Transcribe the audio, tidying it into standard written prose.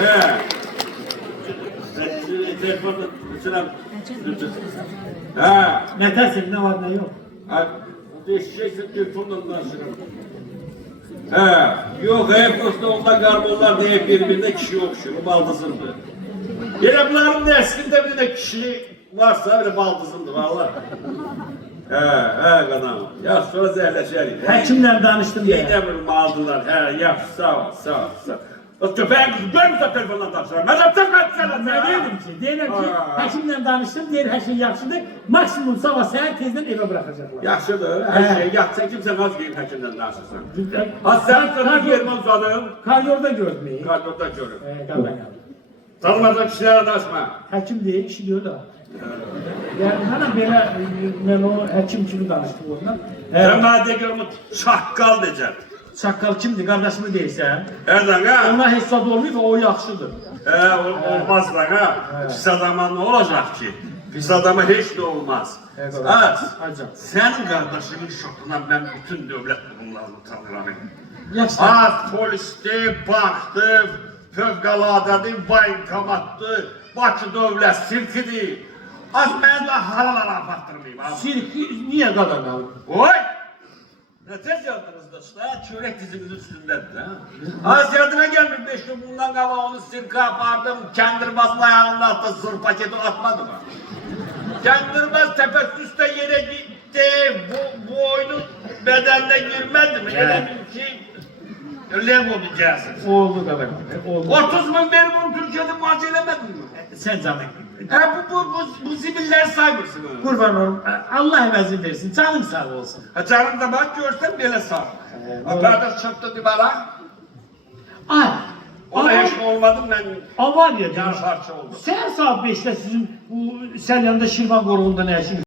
He. Telefonda selam. Ha. Ne dersin, ne var ne yok. Ha. Değişeceksin telefondan danışırım. He. Yok hep usta onda garbonlar diye birbirine kişi okşuyor. Baldızımdı. Yine bunların neslinde bir de kişi varsa öyle baldızımdı valla. He kanam. Ya sonra zehirleşerik. Hekimle danıştım ya. Yine aldılar. He yap sağ ol. O köpeğin kızı görmüşse telefondan danışırım. Ben de tek açsana. Ne diyelim ki? Diyelim ki hekimle danıştım, diğer her şey yaxşıdır. Maksimum sabah seher tezden eve bırakacaklar. Yaxşıdır. Her şey yatsa kimse az gelip həkimdən danışırsan. Ha sen sana yerime uzadım. Karyorda gördüm iyi. Kalbimde görür. Kalbimde. Tanımadığın kişilere danışma. Hekim değil, işi diyor da. Yani hani böyle ben o hekim kimi danıştım ondan. Ben bana diyorum çakkal diyeceğim. Çakkal kimdi, kardeşimi değilsen. Erdan ha? Onlar hesap olmuyor ve o yaxşıdır. Olmaz lan ha. Pis adama ne olacak ki? Pis adama hiç de olmaz. Evet. Senin kardeşinin şokundan ben bütün devlet kurumlarını tanırım. Yaxşı. Polisti, bankdı, fövqəladadır, bankomatdı, Bakı dövlət sirkidir. Az mən də haralara apartdırmayayım. Sirki niye qadağan? Oy! Ne tez yadınızda işte, çörek dizimizin üstündedir ha. Az yadına gelmiş 5 gün bundan qabaq onu sirka apardım, kendirbazın ayağının altında zır paketi atmadı mı? Kendirbaz tepesüste yere gitti, bu oyunun bedenine girmedi mi? Elə bil ki, Lev olacaksın. Oldu qadağan. Oldu. 30 bin verim onu Türkiye'de muhacir elemedin mi? Sen zahmet. Bu zibilleri saymırsın. Kurban olun. Allah evazin versin. Canın sağ olsun. Canım da bak görsen böyle sağ. Kardeş çöptü dibara. Ay. O da hiç olmadı ben. Var ya. Yarı parça oldu. Sen saat 5'te sizin bu Selyan'da Şirvan Koruğu'nda ne yaşın?